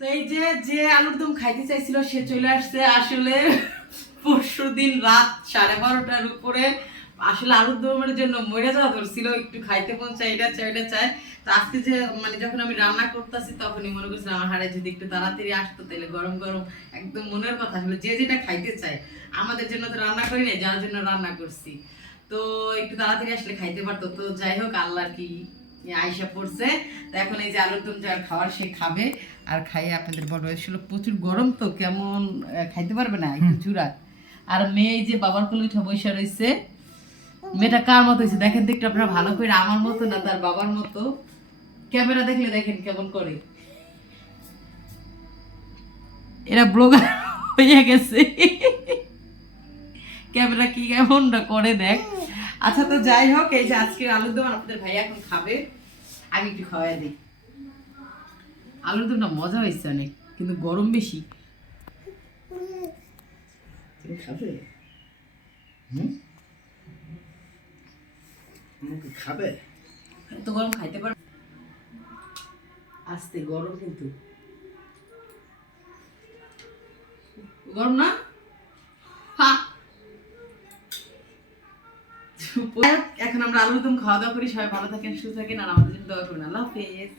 তো এই যে যে আলুর দম খাইতে চাইছিল সে চলে আসছে আসলে পরশুদিন রাত 12:30টার উপরে আসলে আলুর দমের জন্য মরে যাওয়া ধরছিল একটু খাইতে মন চাই এটা চাই এটা চাই। তো আজকে যে মানে যখন আমি রান্না করতেছি তখনই মনে করছিলাম আমার হাড়ে যদি একটু তাড়াতাড়ি আসতো তাহলে গরম গরম একদম মনের কথা আসলে যে যেটা খাইতে চায় আমাদের জন্য তো রান্না করি না, যার জন্য রান্না করছি। তো একটু তাড়াতাড়ি আসলে খাইতে পারতো। তো যাই হোক আল্লাহ কি আয়সা পড়ছে। তো এখন এই যে আলুর দম যার খাওয়ার সে খাবে আর খাইয়ে আপনাদের বড় আসলে প্রচুর গরম তো কেমন খাইতে পারবে না একটু চূড়া। আর মেয়ে এই যে বাবার কোলে উঠে বসে রয়েছে। মেয়েটা কার মতো হয়েছে দেখেন তো একটু আপনারা ভালো করে, আমার মতো না তার বাবার মতো। ক্যামেরা দেখলে দেখেন কেমন করে, এরা ব্লগার হয়ে গেছে। ক্যামেরা কি কেমনটা করে দেখ। আচ্ছা তো যাই হোক এই যে আজকে আলুর দম আপনাদের ভাই এখন খাবে, আমি একটু খাওয়াই দিই। আলুর দমটা মজা হয়েছে অনেক, কিন্তু গরম বেশি। তুমি খাবে? আমাকে খাবে? এত গরম খাইতে পার আস্তে গরম কিন্তু গরম না। এখন আমরা আলুর দম খাওয়া দাওয়া করি, সবাই ভালো থাকেন সুস্থ থাকেন আর আমাদের জন্য দোয়া করবেন। আল্লাহ হাফেজ।